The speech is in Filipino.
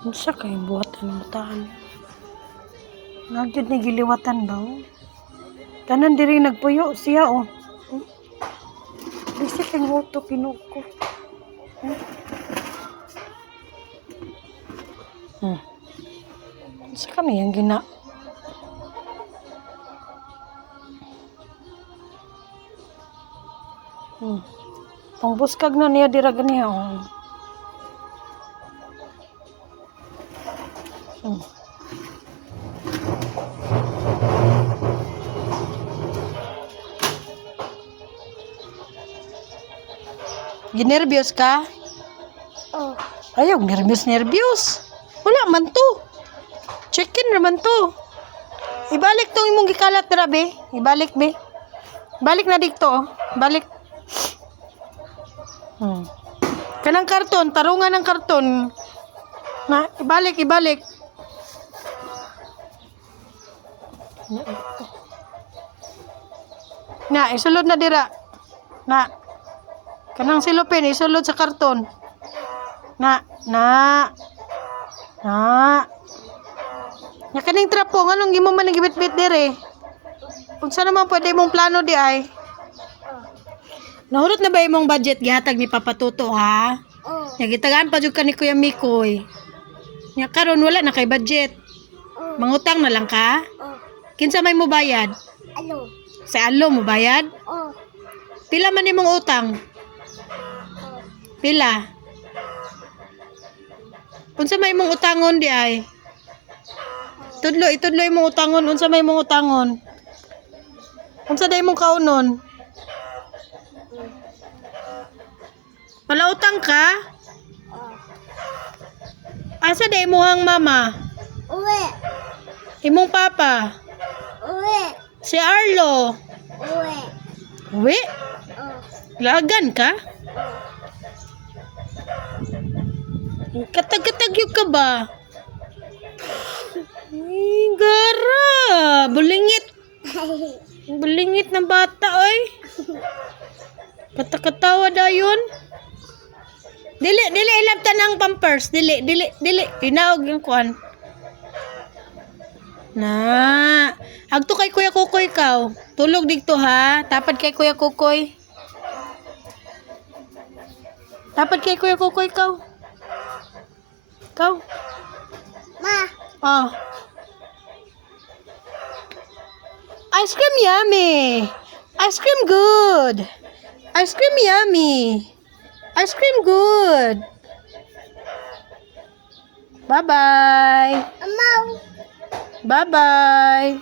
Unsa kay buhatan mo taan? Nagyud ni giliwatan ba? Oh? Tanan diri nagpuyo siya oh. Bisik ang auto kinuko. Unsa kami yang gina? Pangbuskag na niya dira ganiya oh. Ginervyos ka? Oh. Ayaw, nervyos. Wala man to. Chicken naman to. Ibalik tong imong gikalat dira be. Ibalik be. Balik na dito oh. Balik. Kanang karton, tarungan ng karton. Na, ibalik. Na, isulod na dira. Na. Kanang silupin, isulod sa karton. Na. Nya kaning trapo, nganong imo man nagibit-bit dire? Unsa naman pwede mong plano di ay? Nahurot na ba imong budget gihatag ni Papa Tuto ha? Oh. Nya gitagaan pa jud ka ni Kuya Mikoy. Nya karon wala na kay budget. Oh. Mangutang na lang ka? Oh. Kinsa may mo bayad? Alo. Sa alo mo bayad? Oh. Pila man imong utang? Oh. Pila? Unsa may imong utangon di ay? Tudlo imong utangon, unsa may imong utangon? Unsa day imong kaunon? Wala utang ka? Oh. Asa day imong mama? Uwi. Imong papa? Uwi. Si Arlo? Uwi. Uwi? Oh. Lagan ka? Oh. Katag-katag yung ka ba? Ay, gara! Bulingit ng bata, oy. Katakatawa dayon. Dili ilabtan ang pampers. Dili. Tinaog yung kuan. Na. Agto kay Kuya Kukoy kaw. Tulog dito ha. Tapad kay Kuya Kukoy. Kaw. Ma. Oh. Ice cream yummy. Ice cream good. Ice cream yummy. Ice cream good. Bye-bye. Amaw. Bye-bye.